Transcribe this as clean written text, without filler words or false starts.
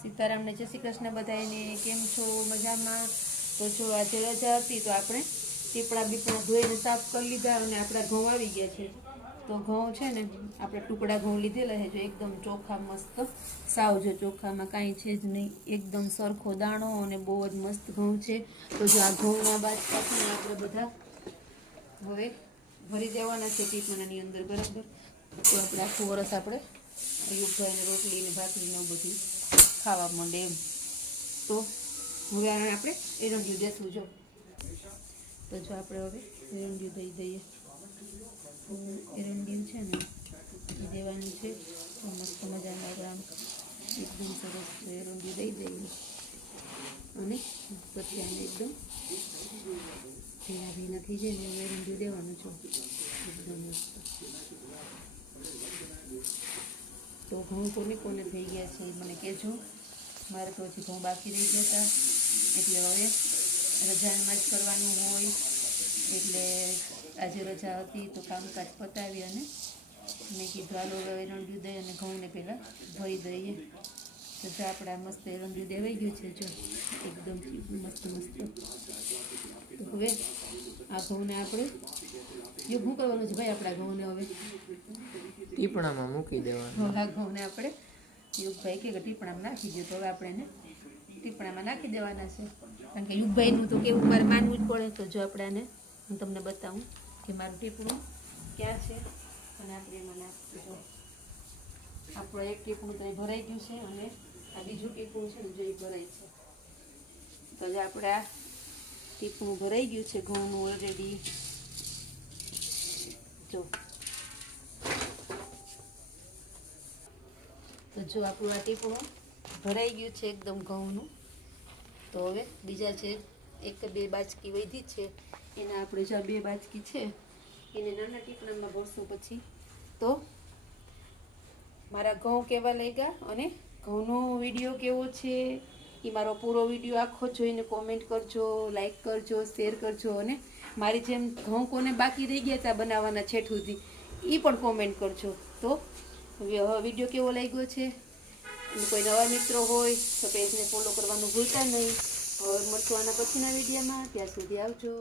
સીતારામ ને જય શ્રી કૃષ્ણ બધાને. કેમ છો? મજામાં? તો જો આજે રજા હતી તો આપણે ટીપણા બીપણા ધોઈને સાફ કરી લીધા અને આપણા ઘઉં આવી ગયા છે. તો ઘઉં છે ને આપણે ટુકડા ઘઉં લીધેલા છે, જો એકદમ ચોખ્ખા મસ્ત સાવ, જો ચોખામાં કાંઈ છે જ નહીં, એકદમ સરખો દાણો અને બહુ જ મસ્ત ઘઉં છે. તો જો આ ઘઉંના બાજકાને આપણે બધા હવે ભરી દેવાના છે ટીપણાની અંદર, બરાબર. તો આપણે આખું વરસ આપણે યુગભાઈને રોટલી ને ભાખરીને બધું ખાવા માંડે એમ. તો હવે આને આપણે એરંડિયું દેશું. જો તો જો આપણે હવે એરંડિયું દઈ દઈએ. એરંડિયું છે ને એ દેવાનું છે. તો મસ્ત મજાનું આપણે આમ એકદમ સરસ એરંડિયું દઈ દઈએ અને પછી આને એકદમ ભીના ભીના થઈ જાય ને એવું એરંડિયું દેવાનું છે એકદમ મસ્ત. તો ઘઉં કોને કોને થઈ ગયા છે મને કહેજો. મારે તો હજી ઘઉં બાકી રહી ગયા હતા, એટલે હવે રજામાં જ કરવાનું હોય, એટલે આજે રજા હતી તો કામકાજ પતાવી અને મેં કીધું હાલો હવે એરંડિયું દઈ અને ઘઉંને પહેલાં ધોઈ દઈએ. તો જો આપણે આ મસ્ત એરંડિયું દેવાઈ ગયું છે, જો એકદમ મસ્ત મસ્ત. તો હવે આ ઘઉંને આપણે શું કરવાનું છે ભાઈ? આપણા ઘઉંને હવે ટીપણામાં મૂકી દેવાનું. આ ઘઉંને આપણે યુગભાઈ કે ટીપણામાં નાખી દે, તો હવે આપણે એને ટીપણામાં નાખી દેવાના છે. કારણ કે યુગભાઈનું તો કેવું મારે માનવું જ પડે. તો જો આપણે આને હું તમને બતાવું કે મારું ટીપણું ક્યાં છે અને આપણે એમાં નાખીશું. આપણું એક ટીપણું તો એ ભરાઈ ગયું છે અને આ બીજું ટીપણું છે ને જો એ ભરાય છે. તો જે આપણે આ ટીપણું ભરાઈ ગયું છે ઘઉંનું ઓલરેડી. જો તો જો આપણું આ ટીપણું ભરાઈ ગયું છે એકદમ ઘઉંનું. તો હવે બીજા જે એક બે બાચકી વધી છે એના આપણે જો બે બાચકી છે એને નાના ટીપણામાં ભરશું પછી. તો મારા ઘઉં કેવા લાગ્યા અને ઘઉંનો વિડીયો કેવો છે એ મારો પૂરો વિડીયો આખો જોઈને કોમેન્ટ કરજો, લાઈક કરજો, શેર કરજો અને મારી જેમ ઘઉં કોને બાકી રહી ગયા હતા બનાવવાના છેઠ સુધી એ પણ કોમેન્ટ કરજો. તો વિડીયો કેવો લાગ્યો છે, કોઈ નવા મિત્રો હોય તો પેજને ફોલો કરવાનું ભૂલતા નહીં. હવે મળશું આના પછીના વિડીયોમાં. ત્યાં સુધી આવજો.